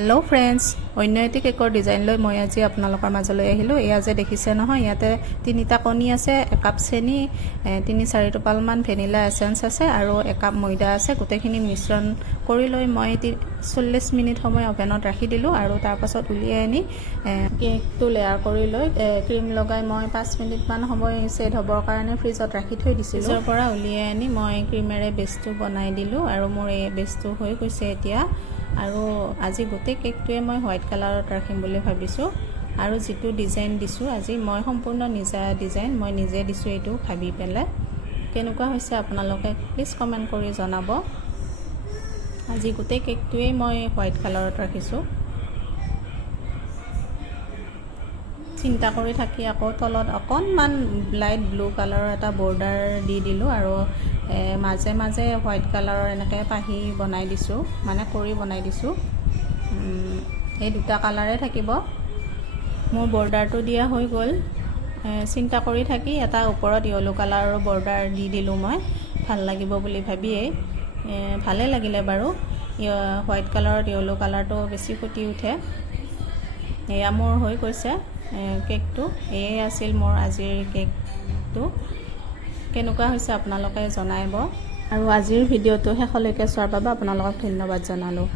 Hello friends অন্য এটি কেকৰ ডিজাইন লৈ মই আজি আপোনালোকৰ মাজলৈ আহিলোঁ। এয়া যে দেখিছে নহয়, ইয়াতে তিনিটা কণী আছে, একাপ চেনি, 3-4 টোপাল মান ভেনিলা এসেন্স আছে আৰু একাপ ময়দা আছে। গোটেইখিনি মিশ্ৰণ কৰি লৈ মই 40 মিনিট সময় অভেনত ৰাখি দিলোঁ আৰু তাৰ পাছত উলিয়াই আনি কেকটো লেয়াৰ কৰি লৈ ক্ৰীম লগাই মই 5 মিনিট মান সময় সেট হ'বৰ কাৰণে ফ্ৰিজত ৰাখি থৈ দিছিলোঁ। ফ্ৰিজৰ পৰা উলিয়াই আনি মই ক্ৰীমেৰে বেছটো বনাই দিলোঁ আৰু মোৰ এই বেছটো হৈ গৈছে এতিয়া। আৰু আজি গোটেই কেকটোৱে মই হোৱাইট কালাৰত ৰাখিম বুলি ভাবিছোঁ। আৰু যেটো ডিজাইন দিছোঁ আজি মই সম্পূৰ্ণ নিজা ডিজাইন মই নিজে দিছোঁ। এইটো ভাবি পেলাই কেনেকুৱা হৈছে আপোনালোকে প্লিজ কমেন্ট কৰি জনাব। আজি গোটেই কেকটোৱে মই হোৱাইট কালাৰত ৰাখিছোঁ। চিন্তা কৰি থাকি আকৌ তলত অকণমান লাইট ব্লু কালাৰৰ এটা বৰ্ডাৰ দি দিলোঁ আৰু মাজে মাজে হোৱাইট কালাৰৰ এনেকৈ পাহি বনাই দিছোঁ, মানে কৰি বনাই দিছোঁ। এই দুটা কালাৰে থাকিব। মোৰ বৰ্ডাৰটো দিয়া হৈ গ'ল। চিন্তা কৰি থাকি এটা ওপৰত ইয়েলো কালাৰৰ বৰ্ডাৰ দি দিলোঁ মই, ভাল লাগিব বুলি ভাবিয়েই। ভালে লাগিলে বাৰু। হোৱাইট কালাৰত ইয়েলো কালাৰটো বেছি ফুটি উঠে। এয়া মোৰ হৈ গৈছে কেকটো। এই আছিল মোৰ আজিৰ কেকটো। কেনেকুৱা হৈছে আপোনালোকে জনাব। আৰু আজিৰ ভিডিঅ'টো শেষলৈকে চোৱাৰ বাবে আপোনালোকক ধন্যবাদ জনালোঁ।